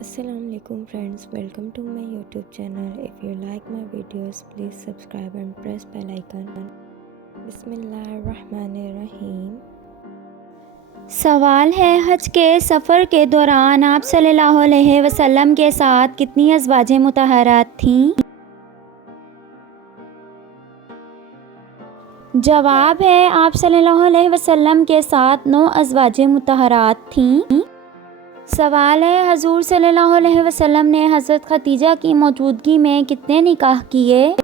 Assalamualaikum friends, welcome to my YouTube channel. If you like my videos, please subscribe and press bell icon. बिस्मिल्लाहिर्रहमानिर्रहीम। सवाल है, हज के सफ़र के दौरान आप सल्लल्लाहु अलैहि वसल्लम के साथ कितनी अज़वाजे मुतहरात थीं? जवाब है, आप सल्लल्लाहु अलैहि वसल्लम के साथ 9 अज़वाजे मुतहरात थीं। सवाल है, हज़ूर सल्लल्लाहु अलैहि वसल्लम ने हज़रत खदीजा की मौजूदगी में कितने निकाह किए?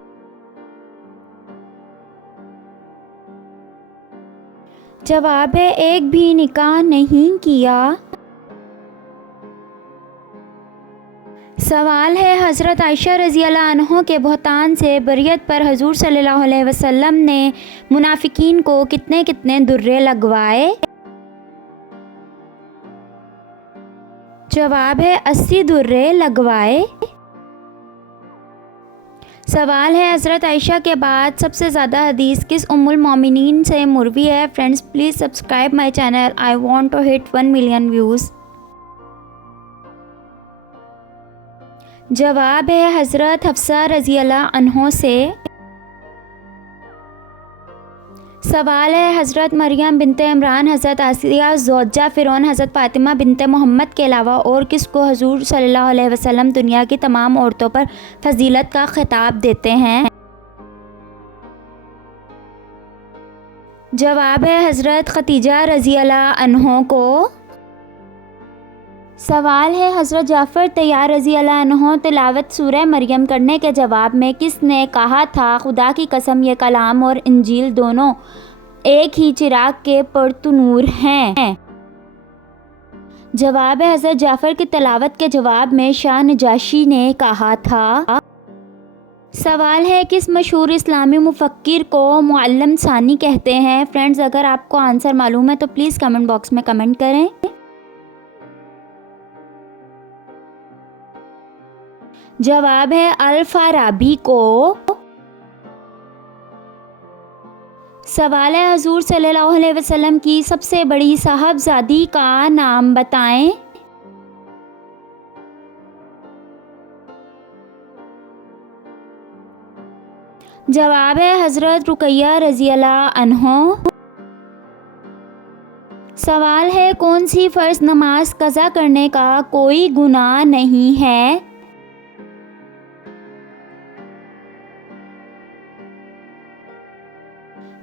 जवाब है, एक भी निकाह नहीं किया। सवाल है, हज़रत आयशा रज़ियल्लाहु अन्हा के बहतान से बरियत पर हज़ूर सल्लल्लाहु अलैहि वसल्लम ने मुनाफिकीन को कितने कितने दुर्रे लगवाए? जवाब है, 80 दुर्रे लगवाए। सवाल है, हज़रत आयशा के बाद सबसे ज़्यादा हदीस किस उम्मुल मोमिनीन से मरवी है? Friends, please subscribe my channel. I want to hit 1 million views. जवाब है, हज़रत हफ्सा रज़ियल्लाहु अन्हा से। सवाल है, हज़रत मरियम बिनते इमरान, हज़रत आसिया ज़ौजा फ़िरौन, हज़रत फ़ातिमा बिनते मोहम्मद के अलावा और किसको हज़ूर सल्लल्लाहु अलैहि वसल्लम दुनिया की तमाम औरतों पर फजीलत का खिताब देते हैं? जवाब है, हज़रत खदीजा रज़ियल्लाहु अन्हा को। सवाल है, हज़रत जाफ़र तैयार रज़ियल्लाहु अन्हु तिलावत सूरह मरियम करने के जवाब में किसने कहा था, खुदा की कसम ये कलाम और इंजील दोनों एक ही चिराग के परतनूर हैं? जवाब है, हज़रत जाफ़र की तिलावत के जवाब में शाह नजाशी ने कहा था। सवाल है, किस मशहूर इस्लामी मुफक्किर को मुअल्लिम सानी कहते हैं? फ्रेंड्स, अगर आपको आंसर मालूम है तो प्लीज़ कमेंट बॉक्स में कमेंट करें। जवाब है, अल-फ़ाराबी को। सवाल है, हज़ूर सल्लल्लाहु अलैहि वसल्लम की सबसे बड़ी साहबजादी का नाम बताएं। जवाब है, हज़रत रुक़ैया रज़ियल्लाहु अन्हा। सवाल है, कौन सी फ़र्ज़ नमाज क़ज़ा करने का कोई गुनाह नहीं है?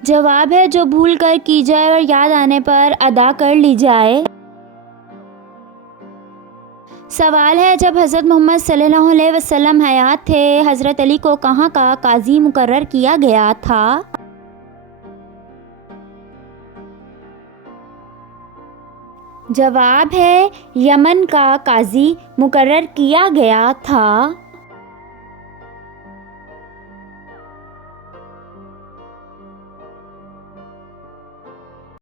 जवाब है, जो भूल कर की जाए और याद आने पर अदा कर ली जाए। सवाल है, जब हज़रत मोहम्मद सल्लल्लाहु अलैहि वसल्लम हयात थे, हज़रत अली को कहाँ का काजी मुकर्रर किया गया था? जवाब है, यमन का काजी मुकर्रर किया गया था।